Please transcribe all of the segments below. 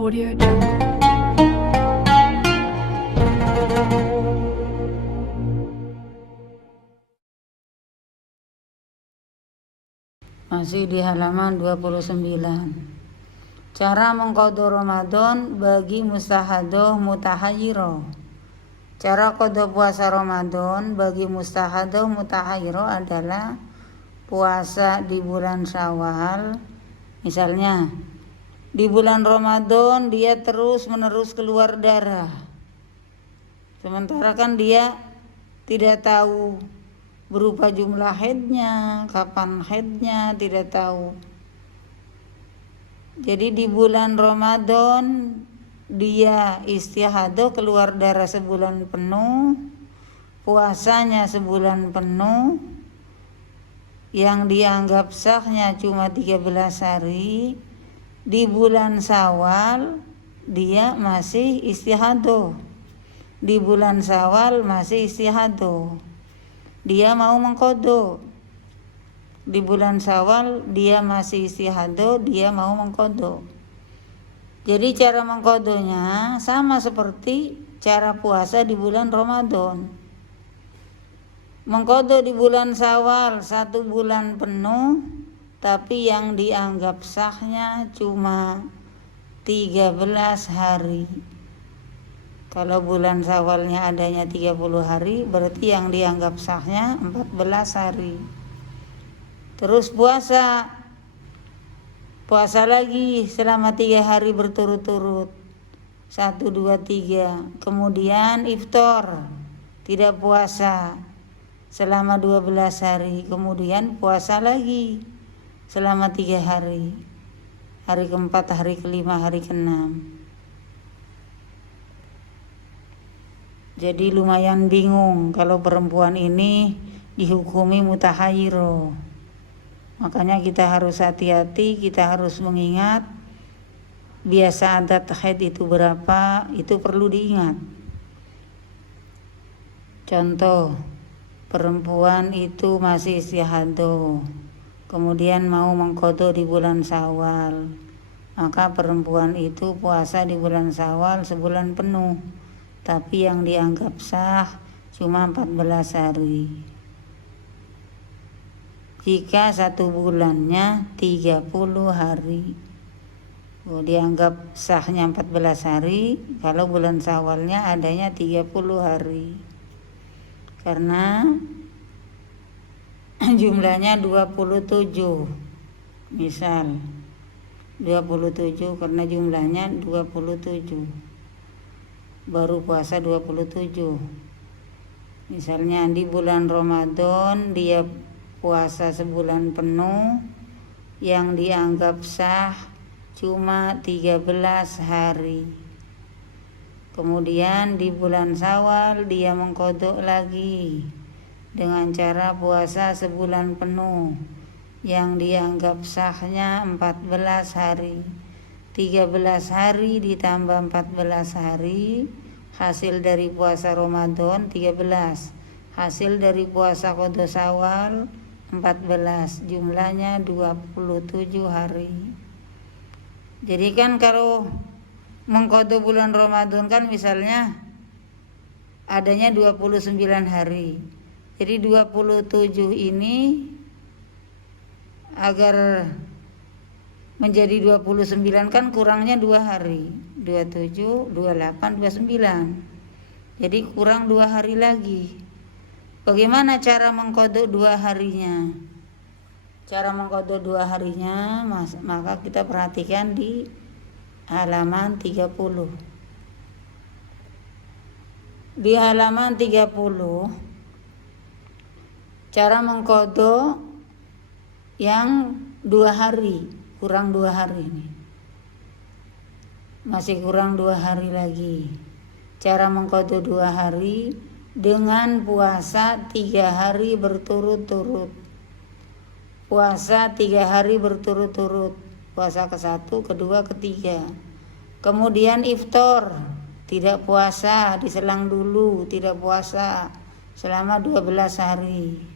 Audio Jungle. Masih di halaman 29. Cara mengqadha Ramadan bagi mustahadoh mutahayyiro. Cara qadha puasa Ramadan bagi mustahadoh mutahayyiro adalah puasa di bulan Syawal. Misalnya di bulan Ramadan dia terus-menerus keluar darah. Sementara kan dia tidak tahu berupa jumlah haidnya, kapan haidnya, tidak tahu. Jadi di bulan Ramadan dia istihadah keluar darah sebulan penuh, puasanya sebulan penuh, yang dianggap sahnya cuma 13 hari. Di bulan Syawal dia masih istihadah. Di bulan Syawal masih istihadah. Dia mau mengqadha. Di bulan Syawal dia masih istihadah, dia mau mengqadha. Jadi cara mengqadhanya sama seperti cara puasa di bulan Ramadan. Mengqadha di bulan Syawal 1 bulan penuh, tapi yang dianggap sahnya cuma 13 hari. Kalau bulan Syawalnya adanya 30 hari, berarti yang dianggap sahnya 14 hari. Terus puasa lagi selama 3 hari berturut-turut, 1, 2, 3. Kemudian iftar, tidak puasa selama 12 hari. Kemudian puasa lagi selama 3 hari. Hari keempat, hari kelima, hari keenam. Jadi lumayan bingung kalau perempuan ini dihukumi mutahayyiro. Makanya kita harus hati-hati, kita harus mengingat biasa adat haid itu berapa, itu perlu diingat. Contoh, perempuan itu masih istihadah, kemudian mau mengqadha di bulan Syawal, maka perempuan itu puasa di bulan Syawal sebulan penuh, tapi yang dianggap sah cuma 14 hari. Jika 1 bulannya 30 hari, dianggap sahnya 14 hari. Kalau bulan Syawalnya adanya 30 hari, karena jumlahnya 27. Misal 27 karena jumlahnya 27, baru puasa 27. Misalnya di bulan Ramadan dia puasa sebulan penuh, yang dianggap sah cuma 13 hari. Kemudian di bulan Syawal dia mengqadha lagi dengan cara puasa sebulan penuh, yang dianggap sahnya 14 hari. 13 hari ditambah 14 hari, hasil dari puasa Ramadan 13, hasil dari puasa qadha Syawal 14, jumlahnya 27 hari. Jadi kan kalau mengqadha bulan Ramadan kan misalnya adanya 29 hari. Jadi 27 ini agar menjadi 29 kan kurangnya 2 hari. 27, 28, 29. Jadi kurang 2 hari lagi. Bagaimana cara mengqadha 2 harinya? Cara mengqadha 2 harinya maka kita perhatikan di halaman 30. Di halaman 30 cara mengqadha yang 2 hari, kurang 2 hari ini. Masih kurang 2 hari lagi. Cara mengqadha 2 hari dengan puasa 3 hari berturut-turut. Puasa 3 hari berturut-turut. Puasa ke-1, kedua, ketiga. Kemudian iftar, tidak puasa, diselang dulu, tidak puasa selama 12 hari.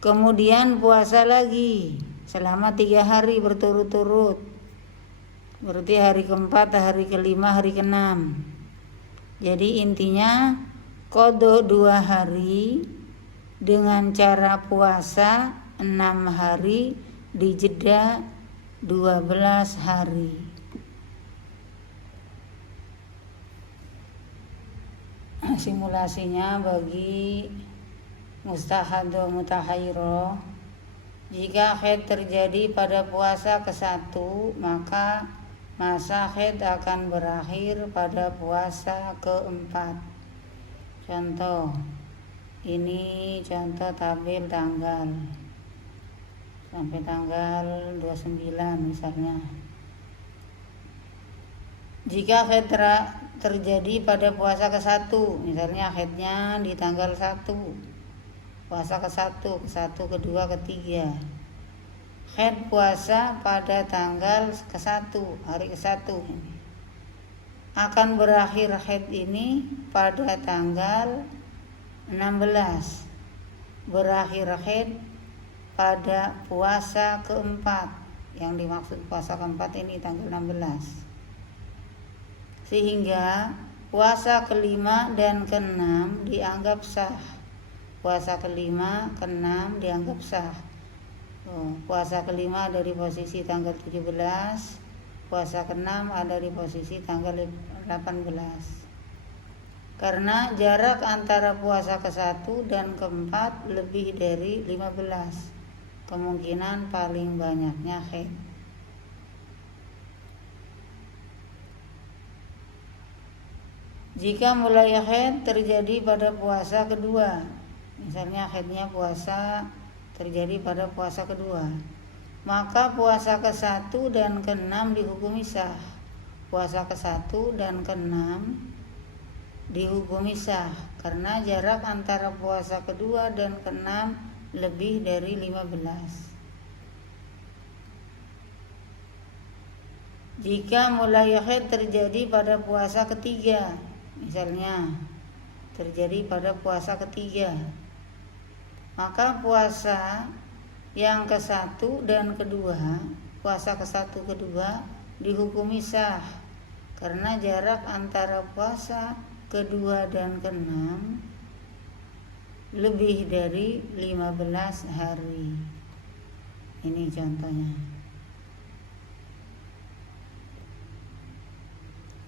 Kemudian puasa lagi selama 3 hari berturut-turut. Berarti hari keempat, hari kelima, hari keenam. Jadi intinya qadha 2 hari dengan cara puasa 6 hari dijeda 12 hari. Simulasinya bagi mustahadho mutahairo, jika haid terjadi pada puasa ke-1, maka masa haid akan berakhir pada puasa ke-4. Contoh, ini contoh tabel tanggal sampai tanggal 29 misalnya. Jika haid terjadi pada puasa ke-1, misalnya haidnya di tanggal 1, puasa ke-1, ke-1, kedua, ketiga. Haid puasa pada tanggal ke-1, hari ke-1 ini. Akan berakhir haid ini pada tanggal 16. Berakhir haid pada puasa ke-4. Yang dimaksud puasa ke-4 ini tanggal 16. Sehingga puasa ke-5 dan ke-6 dianggap sah. Puasa ke-5, ke-6 dianggap sah. Puasa ke-5 ada di posisi tanggal 17, puasa ke-6 ada di posisi tanggal 18. Karena jarak antara puasa ke-1 dan ke-4 lebih dari 15, kemungkinan paling banyaknya haid. Jika mulai haid terjadi pada puasa kedua, misalnya haidnya puasa terjadi pada puasa kedua, maka puasa ke-1 dan ke-6 dihukumi sah. Puasa ke-1 dan ke-6 dihukumi sah karena jarak antara puasa kedua dan ke-6 lebih dari 15. Jika mulai haid terjadi pada puasa ketiga, misalnya terjadi pada puasa ketiga, maka puasa yang ke-1 dan kedua, puasa ke-1 kedua dihukumi sah karena jarak antara puasa kedua dan ke-6 lebih dari 15 hari. Ini contohnya.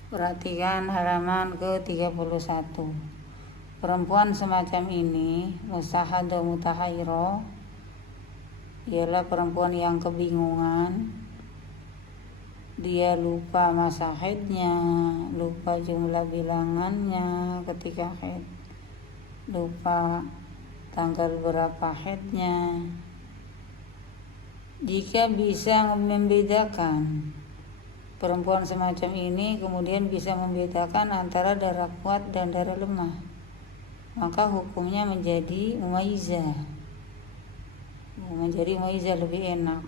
Perhatikan halaman ke-31. Perempuan semacam ini, mustahadho mutahairo, ialah perempuan yang kebingungan. Dia lupa masa haidnya, lupa jumlah bilangannya ketika haid, lupa tanggal berapa haidnya. Jika bisa membedakan, perempuan semacam ini kemudian bisa membedakan antara darah kuat dan darah lemah, maka hukumnya menjadi mumayyizah. Menjadi mumayyizah lebih enak.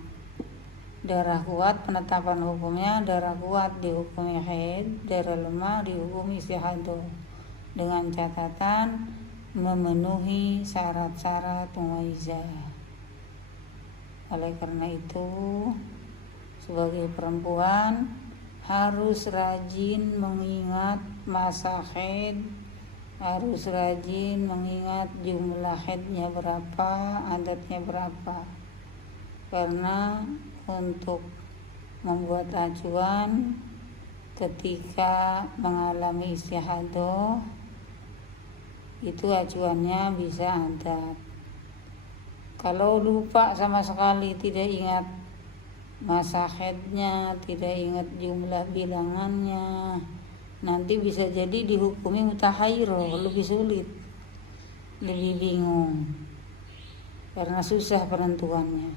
Darah kuat penetapan hukumnya, darah kuat dihukumi haid, darah lemah dihukumi istihadho, dengan catatan memenuhi syarat-syarat mumayyizah. Oleh karena itu, sebagai perempuan harus rajin mengingat masa haid, harus rajin mengingat jumlah haidnya berapa, adatnya berapa. Karena untuk membuat acuan ketika mengalami istihadho, itu acuannya bisa adat. Kalau lupa sama sekali, tidak ingat masa haidnya, tidak ingat jumlah bilangannya, nanti bisa jadi dihukumi mutahairo, lebih sulit, lebih bingung, karena susah penentuannya.